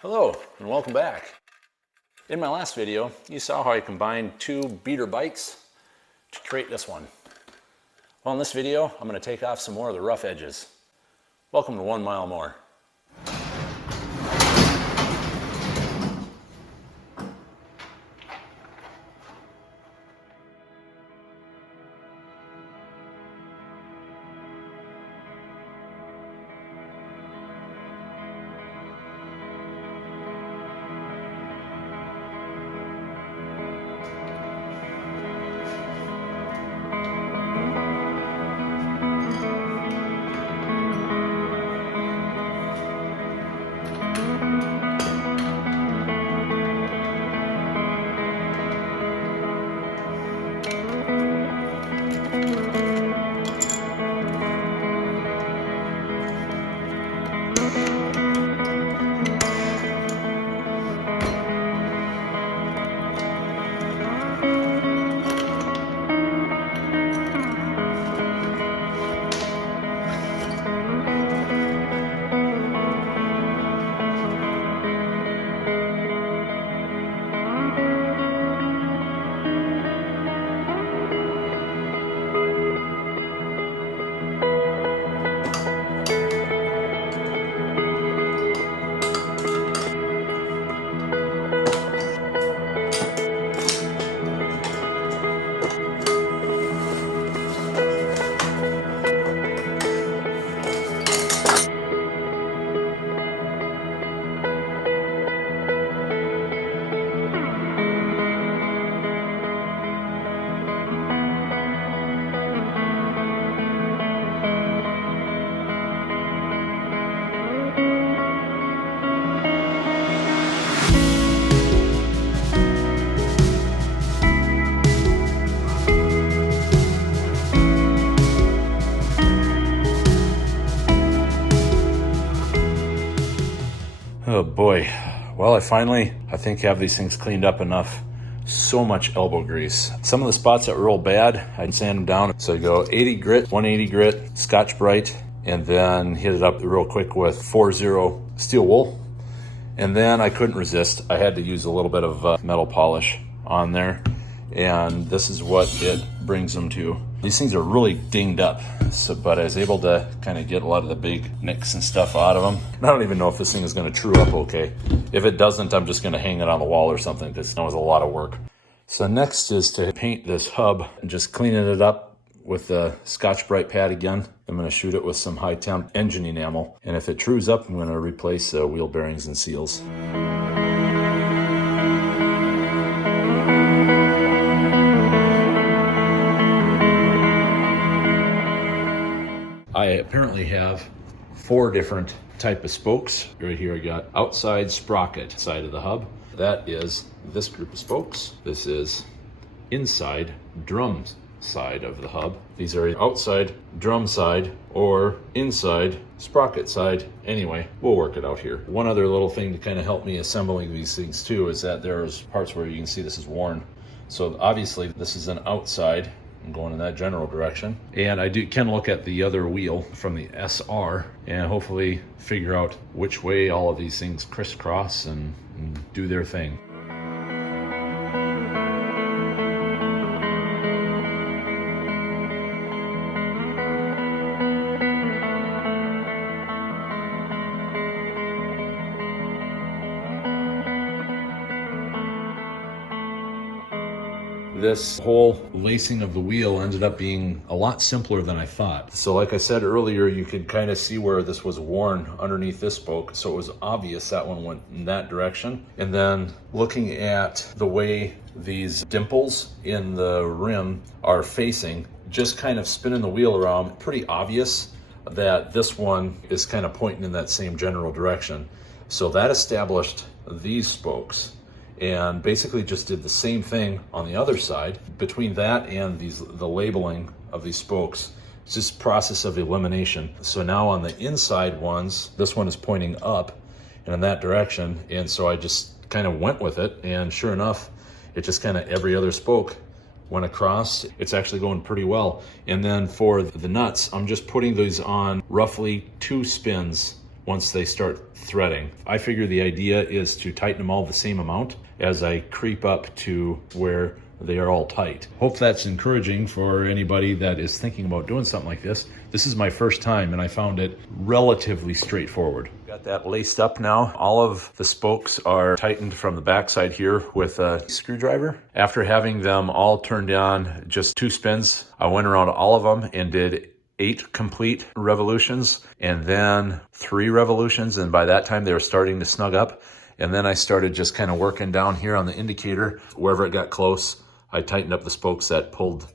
Hello and welcome back. In my last video, you saw how I combined two beater bikes to create this one. Well, in this video, I'm going to take off some more of the rough edges. Welcome to 1 Mile More. Oh boy. Well, I think have these things cleaned up enough. So much elbow grease. Some of the spots that were real bad, I'd sand them down. So I go 80 grit, 180 grit, Scotch-Brite, and then hit it up real quick with 4-0 steel wool. And then I couldn't resist. I had to use a little bit of metal polish on there. And this is what it brings them to. These things are really dinged up, but I was able to kind of get a lot of the big nicks and stuff out of them. And I don't even know if this thing is going to true up okay. If it doesn't, I'm just going to hang it on the wall or something, because that was a lot of work. So next is to paint this hub and just cleaning it up with the Scotch-Brite pad again. I'm going to shoot it with some high temp engine enamel. And if it trues up, I'm going to replace wheel bearings and seals. I apparently have 4 different type of spokes. Right here I got outside sprocket side of the hub. That is this group of spokes. This is inside drum side of the hub. These are outside drum side or inside sprocket side. Anyway, we'll work it out here. One other little thing to kind of help me assembling these things too is that there's parts where you can see this is worn. So obviously this is an outside. I'm going in that general direction, and I can look at the other wheel from the SR and hopefully figure out which way all of these things crisscross and do their thing. This whole lacing of the wheel ended up being a lot simpler than I thought. So like I said earlier, you could kind of see where this was worn underneath this spoke. So it was obvious that one went in that direction. And then looking at the way these dimples in the rim are facing, just kind of spinning the wheel around, pretty obvious that this one is kind of pointing in that same general direction. So that established these spokes. And basically just did the same thing on the other side. Between that and the labeling of these spokes, it's just process of elimination. So now on the inside ones, this one is pointing up and in that direction. And so I just kind of went with it. And sure enough, it just kind of every other spoke went across. It's actually going pretty well. And then for the nuts, I'm just putting these on roughly 2 spins once they start threading. I figure the idea is to tighten them all the same amount as I creep up to where they are all tight. Hope that's encouraging for anybody that is thinking about doing something like this. This is my first time and I found it relatively straightforward. Got that laced up now. All of the spokes are tightened from the backside here with a screwdriver. After having them all turned on, just 2 spins, I went around all of them and did 8 complete revolutions and then 3 revolutions. And by that time they were starting to snug up. And then I started just kind of working down here on the indicator. Wherever it got close, I tightened up the spokes that pulled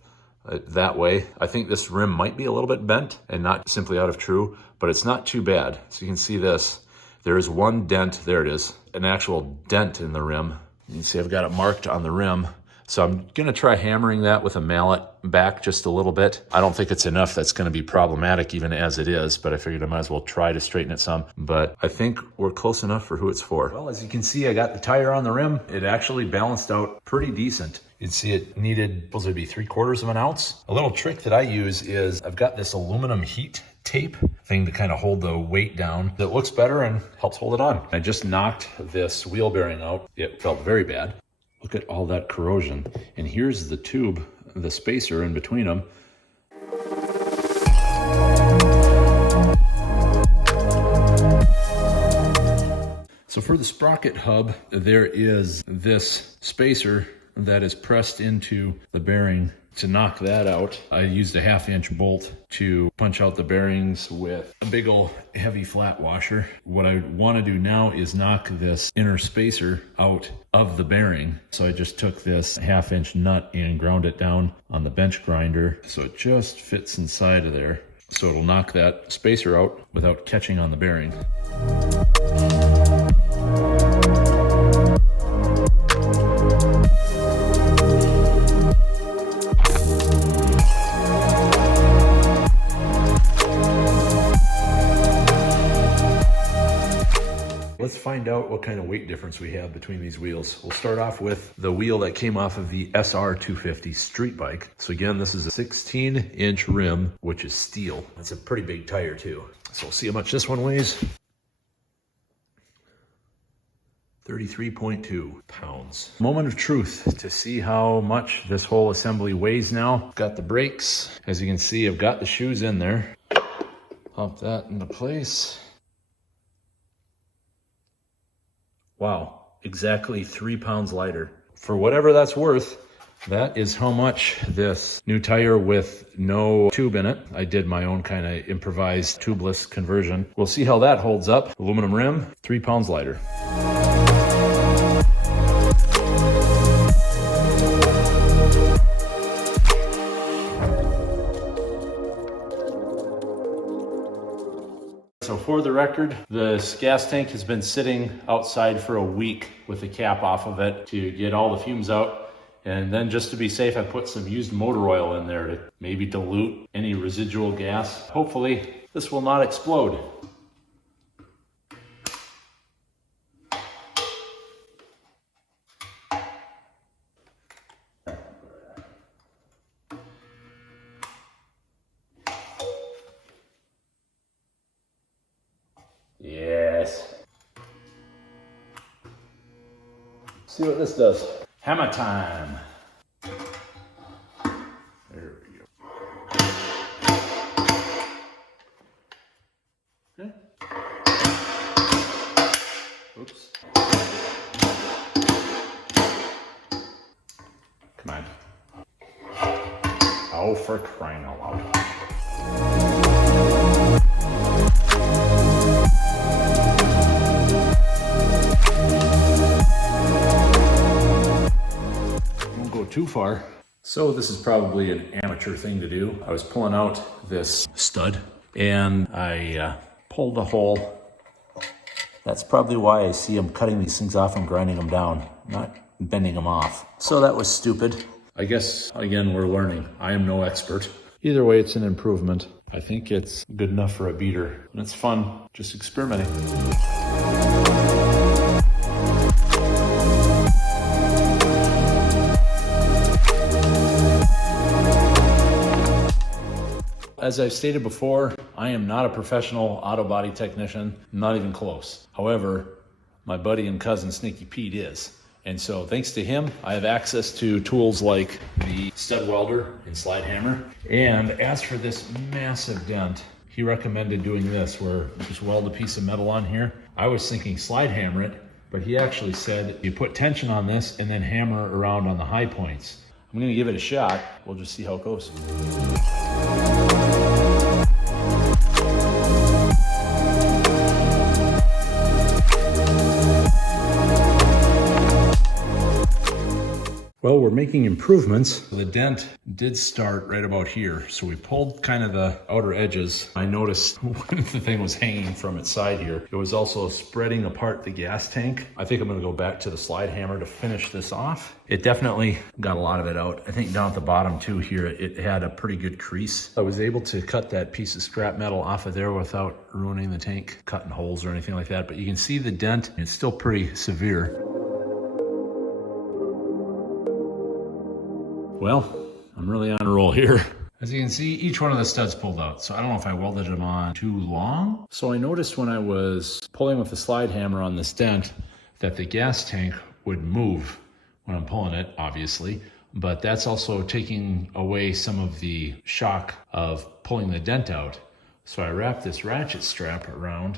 that way. I think this rim might be a little bit bent and not simply out of true, but it's not too bad. So you can see this. There is one dent, there it is, an actual dent in the rim. You can see I've got it marked on the rim. So I'm gonna try hammering that with a mallet back just a little bit. I don't think it's enough that's gonna be problematic even as it is, but I figured I might as well try to straighten it some. But I think we're close enough for who it's for. Well, as you can see, I got the tire on the rim. It actually balanced out pretty decent. You'd see it needed, supposed to be 3/4 of an ounce. A little trick that I use is I've got this aluminum heat tape thing to kind of hold the weight down. It looks better and helps hold it on. I just knocked this wheel bearing out. It felt very bad. Look at all that corrosion. And here's the tube, the spacer in between them. So for the sprocket hub, there is this spacer that is pressed into the bearing. To knock that out, I used a 1/2-inch bolt to punch out the bearings with a big old heavy flat washer. What I want to do now is knock this inner spacer out of the bearing. So I just took this 1/2-inch nut and ground it down on the bench grinder so it just fits inside of there. So it'll knock that spacer out without catching on the bearing. Let's find out what kind of weight difference we have between these wheels. We'll start off with the wheel that came off of the SR 250 street bike. So again, this is a 16-inch rim, which is steel. That's a pretty big tire too. So we'll see how much this one weighs. 33.2 pounds. Moment of truth to see how much this whole assembly weighs now. Got the brakes. As you can see, I've got the shoes in there. Pop that into place. Wow, exactly 3 pounds lighter. For whatever that's worth, that is how much this new tire with no tube in it. I did my own kind of improvised tubeless conversion. We'll see how that holds up. Aluminum rim, 3 pounds lighter. So for the record, this gas tank has been sitting outside for a week with the cap off of it to get all the fumes out. And then just to be safe, I put some used motor oil in there to maybe dilute any residual gas. Hopefully this will not explode. Yes. See what this does. Hammer time. There we go. Okay. Oops. Come on. Oh, for crying out loud. Too far. So this is probably an amateur thing to do. I was pulling out this stud and I pulled a hole. That's probably why I see I'm cutting these things off and grinding them down, not bending them off. So that was stupid. I guess, again, we're learning. I am no expert. Either way, it's an improvement. I think it's good enough for a beater. And it's fun, just experimenting. As I've stated before, I am not a professional auto body technician, not even close. However, my buddy and cousin Sneaky Pete is. And so thanks to him, I have access to tools like the stud welder and slide hammer. And as for this massive dent, he recommended doing this, where you just weld a piece of metal on here. I was thinking slide hammer it, but he actually said you put tension on this and then hammer around on the high points. I'm gonna give it a shot. We'll just see how it goes. Well, we're making improvements. The dent did start right about here. So we pulled kind of the outer edges. I noticed when the thing was hanging from its side here, it was also spreading apart the gas tank. I think I'm gonna go back to the slide hammer to finish this off. It definitely got a lot of it out. I think down at the bottom too here, it had a pretty good crease. I was able to cut that piece of scrap metal off of there without ruining the tank, cutting holes or anything like that. But you can see the dent, it's still pretty severe. Well, I'm really on a roll here. As you can see, each one of the studs pulled out. So I don't know if I welded them on too long. So I noticed when I was pulling with the slide hammer on this dent that the gas tank would move when I'm pulling it, obviously. But that's also taking away some of the shock of pulling the dent out. So I wrapped this ratchet strap around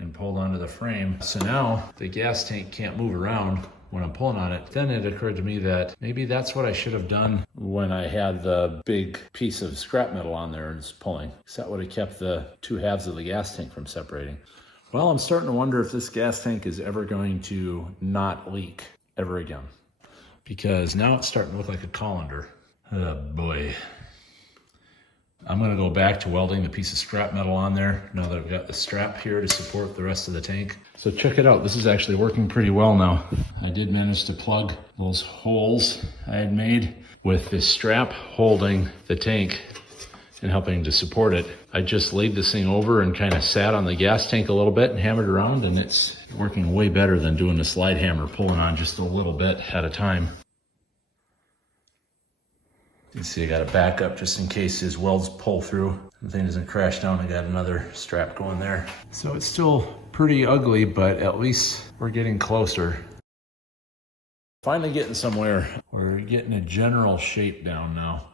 and pulled onto the frame. So now the gas tank can't move around when I'm pulling on it. Then it occurred to me that maybe that's what I should have done when I had the big piece of scrap metal on there and just pulling. Because that would have kept the two halves of the gas tank from separating. Well, I'm starting to wonder if this gas tank is ever going to not leak ever again. Because now it's starting to look like a colander. Oh boy. I'm gonna go back to welding the piece of scrap metal on there now that I've got the strap here to support the rest of the tank. So check it out, this is actually working pretty well now. I did manage to plug those holes I had made with this strap holding the tank and helping to support it. I just laid this thing over and kind of sat on the gas tank a little bit and hammered around, and it's working way better than doing the slide hammer, pulling on just a little bit at a time. You can see I got a backup just in case his welds pull through. The thing doesn't crash down. I got another strap going there. So it's still pretty ugly, but at least we're getting closer. Finally getting somewhere. We're getting a general shape down now.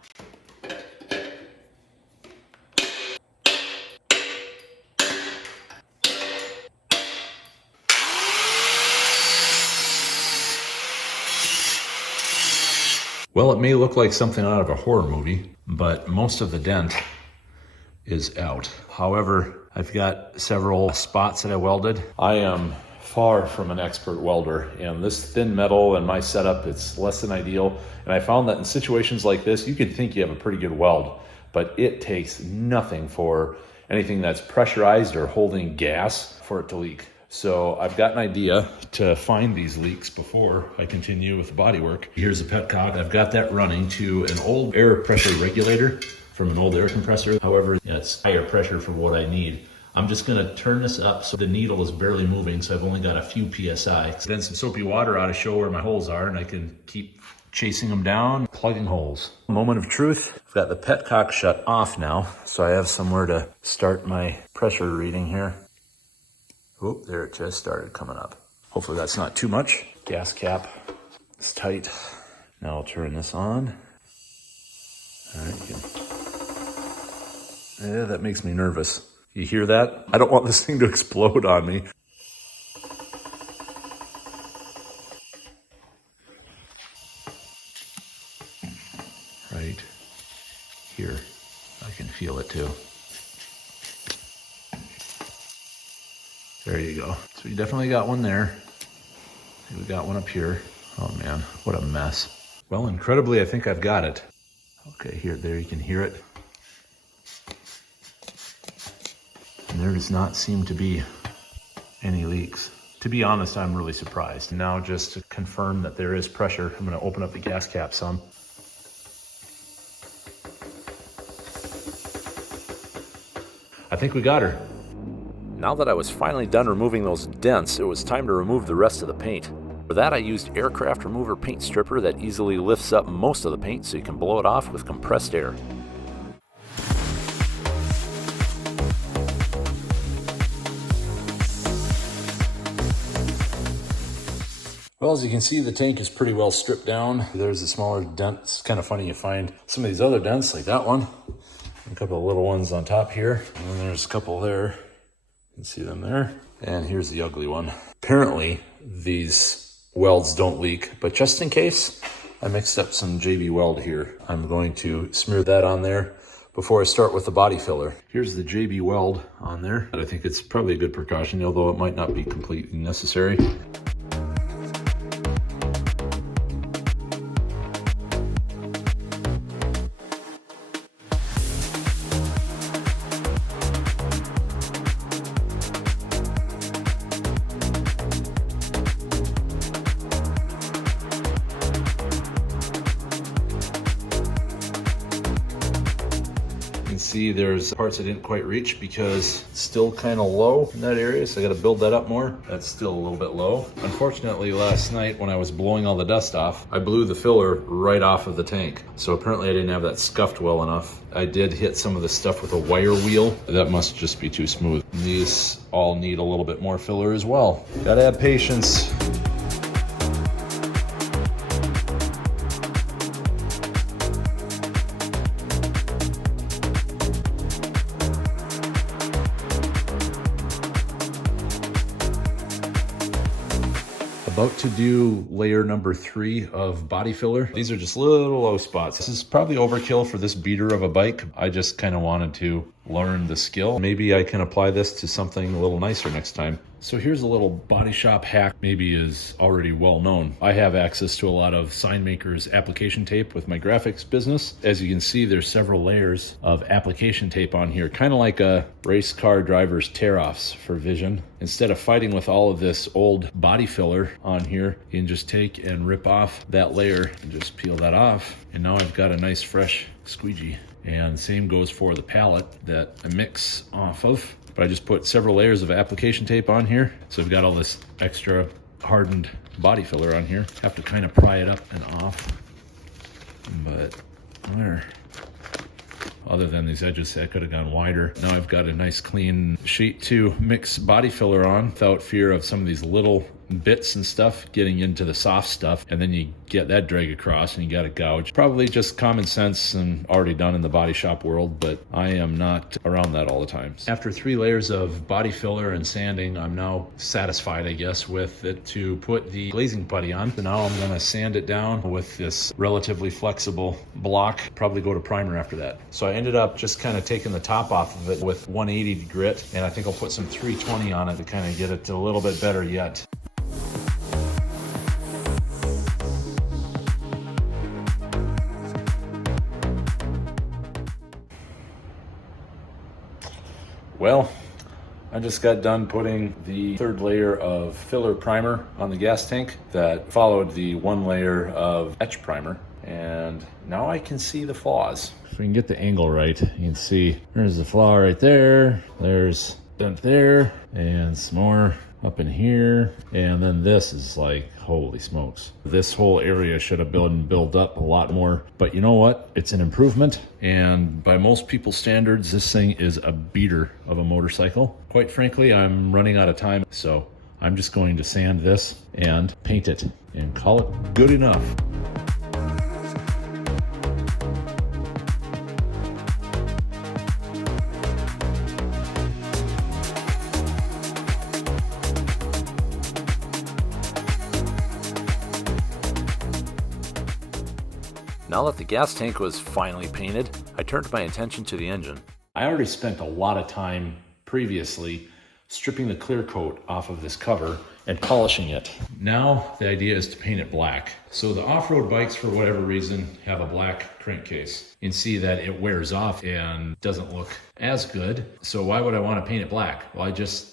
Well, it may look like something out of a horror movie, but most of the dent is out. However, I've got several spots that I welded. I am far from an expert welder, and this thin metal and my setup, it's less than ideal. And I found that in situations like this, you could think you have a pretty good weld, but it takes nothing for anything that's pressurized or holding gas for it to leak. So I've got an idea to find these leaks before I continue with the bodywork. Here's a petcock. I've got that running to an old air pressure regulator from an old air compressor. However, it's higher pressure for what I need. I'm just gonna turn this up so the needle is barely moving, so I've only got a few PSI. Then some soapy water ought to show where my holes are, and I can keep chasing them down, plugging holes. Moment of truth. I've got the petcock shut off now, so I have somewhere to start my pressure reading here. Oop, there it just started coming up. Hopefully that's not too much. Gas cap is tight. Now I'll turn this on. All right, yeah, that makes me nervous. You hear that? I don't want this thing to explode on me. Right here, I can feel it too. There you go. So we definitely got one there. We got one up here. Oh man, what a mess. Well, incredibly, I think I've got it. Okay, there you can hear it. And there does not seem to be any leaks. To be honest, I'm really surprised. Now just to confirm that there is pressure, I'm gonna open up the gas cap some. I think we got her. Now that I was finally done removing those dents, it was time to remove the rest of the paint. For that, I used aircraft remover paint stripper that easily lifts up most of the paint so you can blow it off with compressed air. Well, as you can see, the tank is pretty well stripped down. There's a smaller dent. It's kind of funny you find some of these other dents like that one. A couple of little ones on top here. And then there's a couple there. You can see them there. And here's the ugly one. Apparently, these welds don't leak, but just in case, I mixed up some JB weld here. I'm going to smear that on there before I start with the body filler. Here's the JB weld on there. I think it's probably a good precaution, although it might not be completely necessary. See, there's parts I didn't quite reach because it's still kind of low in that area, so I got to build that up more. That's still a little bit low. Unfortunately, last night when I was blowing all the dust off, I blew the filler right off of the tank. So apparently I didn't have that scuffed well enough. I did hit some of the stuff with a wire wheel. That must just be too smooth. These all need a little bit more filler as well. Gotta have patience. About to do layer number 3 of body filler. These are just little low spots. This is probably overkill for this beater of a bike. I just kind of wanted to learn the skill. Maybe I can apply this to something a little nicer next time. So here's a little body shop hack, maybe is already well known. I have access to a lot of sign makers application tape with my graphics business. As you can see, there's several layers of application tape on here, kind of like a race car driver's tear-offs for vision. Instead of fighting with all of this old body filler on here, you can just take and rip off that layer and just peel that off. And now I've got a nice fresh squeegee. And same goes for the palette that I mix off of. But I just put several layers of application tape on here. So I've got all this extra hardened body filler on here. Have to kind of pry it up and off. But there. Other than these edges, I could have gone wider. Now I've got a nice clean sheet to mix body filler on without fear of some of these little bits and stuff getting into the soft stuff, and then you get that drag across and you got to gouge. Probably just common sense and already done in the body shop world, but I am not around that all the time. After 3 layers of body filler and sanding, I'm now satisfied, I guess, with it to put the glazing putty on. So now I'm going to sand it down with this relatively flexible block, probably go to primer after that. So I ended up just kind of taking the top off of it with 180 grit, and I think I'll put some 320 on it to kind of get it a little bit better yet. Well, I just got done putting the 3rd layer of filler primer on the gas tank that followed the 1 layer of etch primer. And now I can see the flaws. If we can get the angle right, you can see there's the flaw right there. There's dent there and some more up in here. And then this is like, holy smokes. This whole area should have been built up a lot more. But you know what? It's an improvement. And by most people's standards, this thing is a beater of a motorcycle. Quite frankly, I'm running out of time. So I'm just going to sand this and paint it and call it good enough. Now that the gas tank was finally painted, I turned my attention to the engine. I already spent a lot of time previously stripping the clear coat off of this cover and polishing it. Now the idea is to paint it black. So the off-road bikes, for whatever reason, have a black crankcase. You can see that it wears off and doesn't look as good. So why would I want to paint it black? Well, I just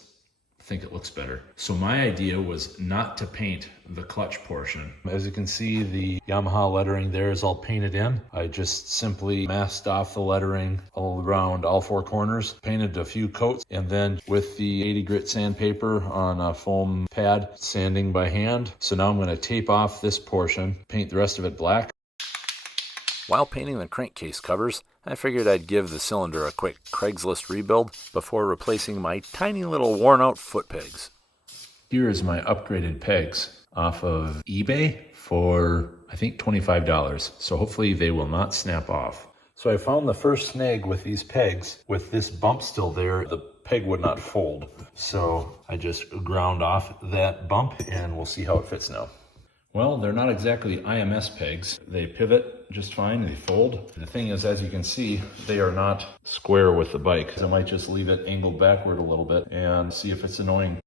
think it looks better. So my idea was not to paint the clutch portion. As you can see, the Yamaha lettering there is all painted in. I just simply masked off the lettering all around all 4 corners, painted a few coats, and then with the 80 grit sandpaper on a foam pad, sanding by hand. So now I'm going to tape off this portion, paint the rest of it black. While painting the crankcase covers, I figured I'd give the cylinder a quick Craigslist rebuild before replacing my tiny little worn out foot pegs. Here is my upgraded pegs. off of eBay for, I think, $25. So hopefully they will not snap off. So I found the first snag with these pegs. With this bump still there, the peg would not fold. So I just ground off that bump and we'll see how it fits now. Well, they're not exactly IMS pegs. They pivot just fine, they fold. The thing is, as you can see, they are not square with the bike. I might just leave it angled backward a little bit and see if it's annoying.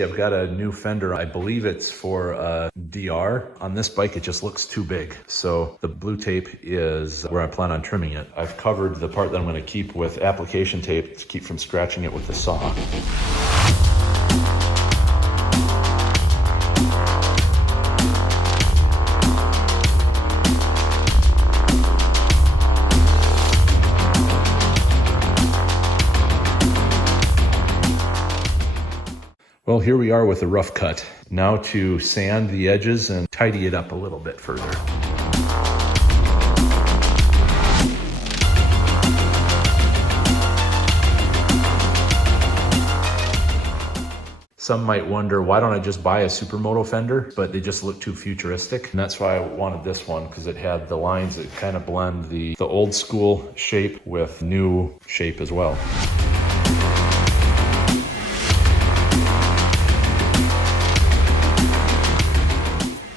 I've got a new fender. I believe it's for a DR. On this bike, it just looks too big. So the blue tape is where I plan on trimming it. I've covered the part that I'm going to keep with application tape to keep from scratching it with the saw. Well, here we are with a rough cut. Now to sand the edges and tidy it up a little bit further. Some might wonder, why don't I just buy a supermoto fender? But they just look too futuristic. And that's why I wanted this one, because it had the lines that kind of blend the old school shape with new shape as well.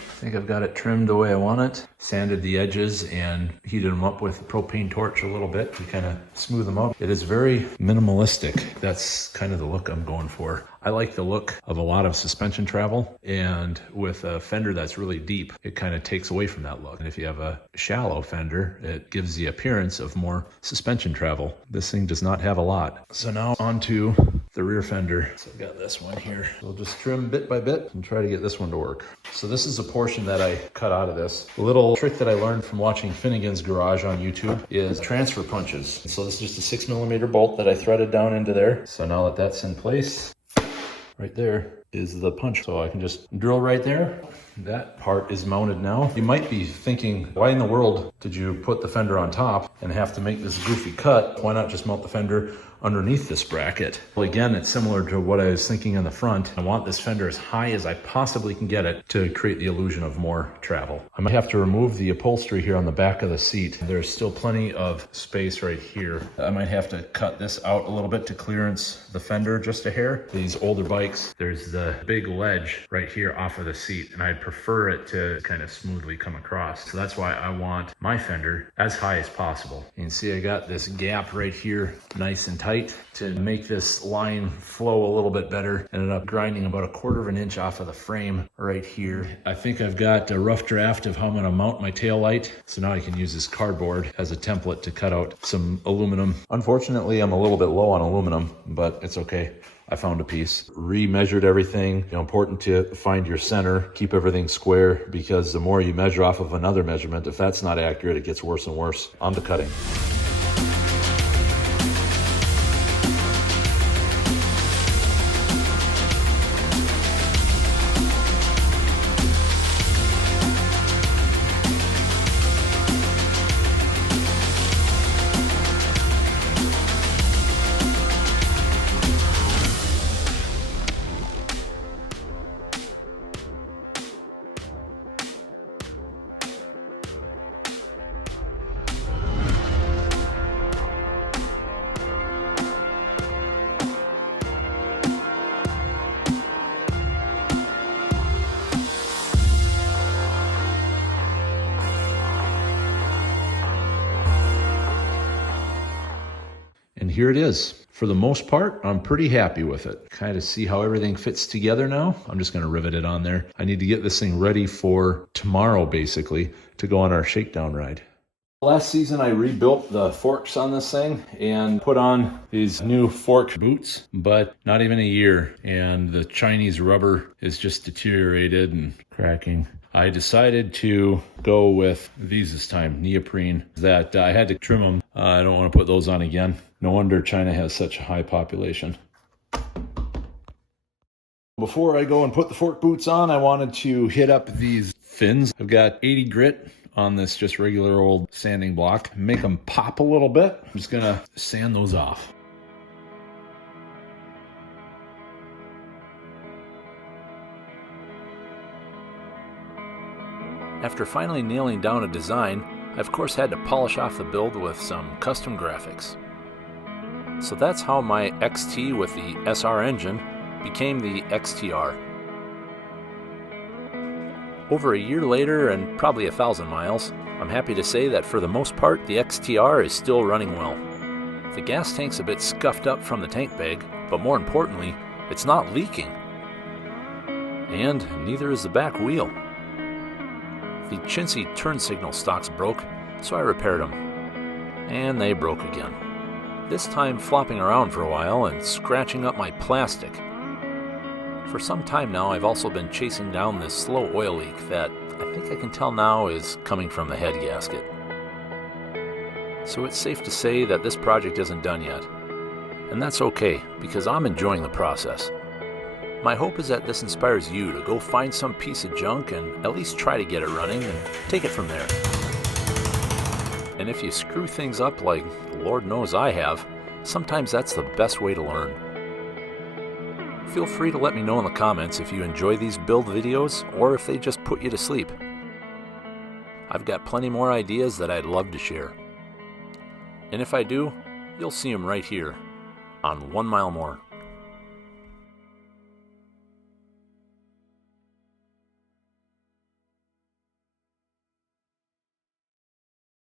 I think I've got it trimmed the way I want it. Sanded the edges and heated them up with a propane torch a little bit to kind of smooth them out. It is very minimalistic. That's kind of the look I'm going for. I like the look of a lot of suspension travel, and with a fender that's really deep, it kind of takes away from that look. And if you have a shallow fender, it gives the appearance of more suspension travel. This thing does not have a lot. So now onto the rear fender. So I've got this one here. We'll just trim bit by bit and try to get this one to work. So this is a portion that I cut out of this. A little trick that I learned from watching Finnegan's Garage on YouTube is transfer punches. So this is just a 6mm bolt that I threaded down into there. So now that that's in place, right there is the punch. So I can just drill right there. That part is mounted now. You might be thinking, why in the world did you put the fender on top and have to make this goofy cut? Why not just mount the fender underneath this bracket? Well, again, it's similar to what I was thinking on the front. I want this fender as high as I possibly can get it to create the illusion of more travel. I might have to remove the upholstery here on the back of the seat. There's still plenty of space right here. I might have to cut this out a little bit to clearance the fender just a hair. These older bikes, there's the big ledge right here off of the seat, and I'd prefer it to kind of smoothly come across. So that's why I want my fender as high as possible. You can see I got this gap right here nice and tight to make this line flow a little bit better. Ended up grinding about 1/4 inch off of the frame right here. I think I've got a rough draft of how I'm going to mount my tail light. So now I can use this cardboard as a template to cut out some aluminum. Unfortunately, I'm a little bit low on aluminum, but it's okay. I found a piece, re-measured everything. Important to find your center, keep everything square, because the more you measure off of another measurement, if that's not accurate, it gets worse and worse. On to cutting. And here it is. For the most part, I'm pretty happy with it. Kind of see how everything fits together now. I'm just gonna rivet it on there. I need to get this thing ready for tomorrow, basically, to go on our shakedown ride. Last season, I rebuilt the forks on this thing and put on these new fork boots, but not even a year. And the Chinese rubber is just deteriorated and cracking. I decided to go with these this time, neoprene, that I had to trim them. I don't want to put those on again. No wonder China has such a high population. Before I go and put the fork boots on, I wanted to hit up these fins. I've got 80 grit on this just regular old sanding block. Make them pop a little bit. I'm just gonna sand those off. After finally nailing down a design, I of course had to polish off the build with some custom graphics. So that's how my XT with the SR engine became the XTR. Over a year later and probably 1,000 miles, I'm happy to say that for the most part the XTR is still running well. The gas tank's a bit scuffed up from the tank bag, but more importantly, it's not leaking. And neither is the back wheel. The chintzy turn signal stalks broke, so I repaired them. And they broke again. This time flopping around for a while and scratching up my plastic. For some time now, I've also been chasing down this slow oil leak that I think I can tell now is coming from the head gasket. So it's safe to say that this project isn't done yet. And that's okay, because I'm enjoying the process. My hope is that this inspires you to go find some piece of junk and at least try to get it running and take it from there. And if you screw things up like Lord knows I have, sometimes that's the best way to learn. Feel free to let me know in the comments if you enjoy these build videos or if they just put you to sleep. I've got plenty more ideas that I'd love to share. And if I do, you'll see them right here on 1 Mile More.